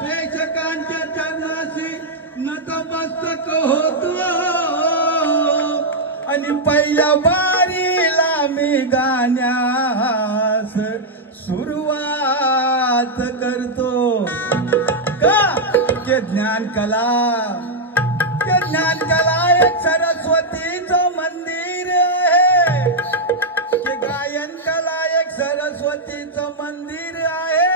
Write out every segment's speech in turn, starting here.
प्रेक्षकांच्या चरणाशी नतमस्तक होतो आणि पहिल्या बारीला मी गाण्यास सुरुवात करतो का के ज्ञान कला एक सरस्वतीचं मंदिर आहे के गायन कला एक सरस्वतीचं मंदिर आहे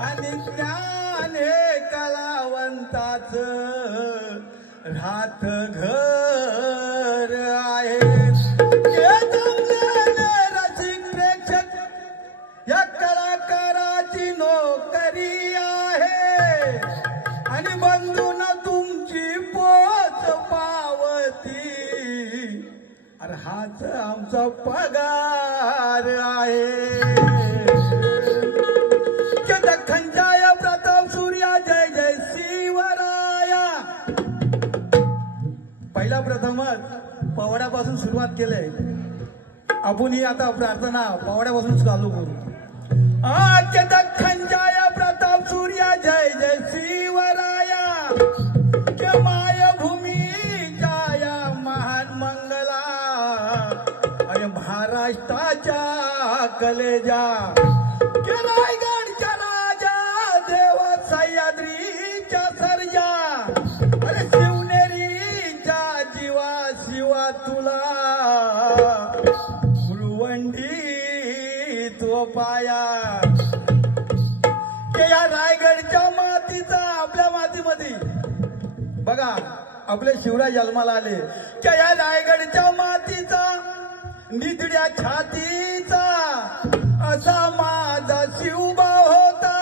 आणि ज्ञान हे कलावंताच राहत घर आहे रसिक प्रेक्षक या कलाकाराची नोकरी आहे आणि बंधून तुमची पोच पावती अरे हाच आमचा पगार आहे दख्खनच्या या प्रताप सूर्या जय जय शिवराया पहिला प्रथमच पवाड्यापासून सुरुवात केलंय आपण ही आता प्रार्थना पवाड्यापासून चालू करू के दख्खनच्या या प्रताप सूर्या जय जय शिवराया के मायभूमीच्या या महान मंगला अरे महाराष्ट्राच्या कलेजा के रायगडच्या राजा देव सह्याद्रीच्या सर्जा अरे शिवनेरीच्या जीवा शिवा तुला गुरुवंडी तो पाया के या रायगडच्या मातीचा आपल्या मातीमध्ये बघा आपले शिवराज जन्माला आले के या रायगडच्या मातीचा निधड्या छातीचा असा माझा शिवभाव होता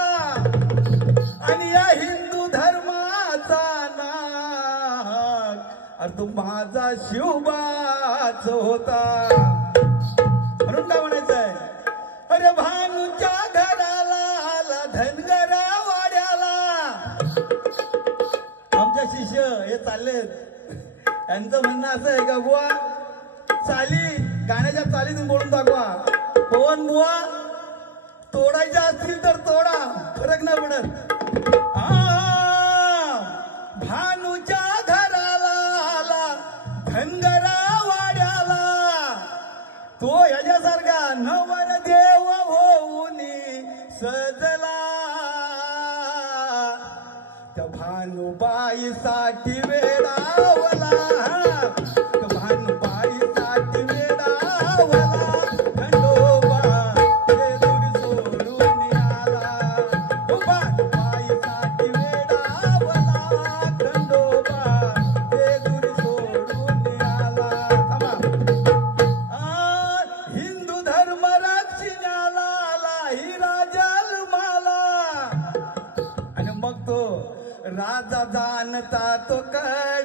आणि या हिंदू धर्माचा नाग अरे तो माझा शिवबाच होता म्हणून काय म्हणायचंय अरे भानूच्या घराला आला धनगरा वाड्याला आमच्या शिष्य हे चाललेत यांचं म्हणणं असं आहे का बुवा चाली गाण्याच्या चालीतून बोलून दाखवा पवन बुवा तोडायच्या असतील तर तोडा फरक नाही पडत भानूच्या घराला आला धनगरा वाड्याला तो ह्याच्यासारखा नवर देव होऊन सजला त्या भानुबाईसाठी वेडावला त्या भानुबाईसाठी वेडावला खंडोबा ते दूर सोडून आला भानुबाईसाठी वेडावला खंडोबा ते दूर सोडून आला हिंदू धर्म रक्षणाला आला ही राजाल माला आणि मग तो राजा जाणता तो काय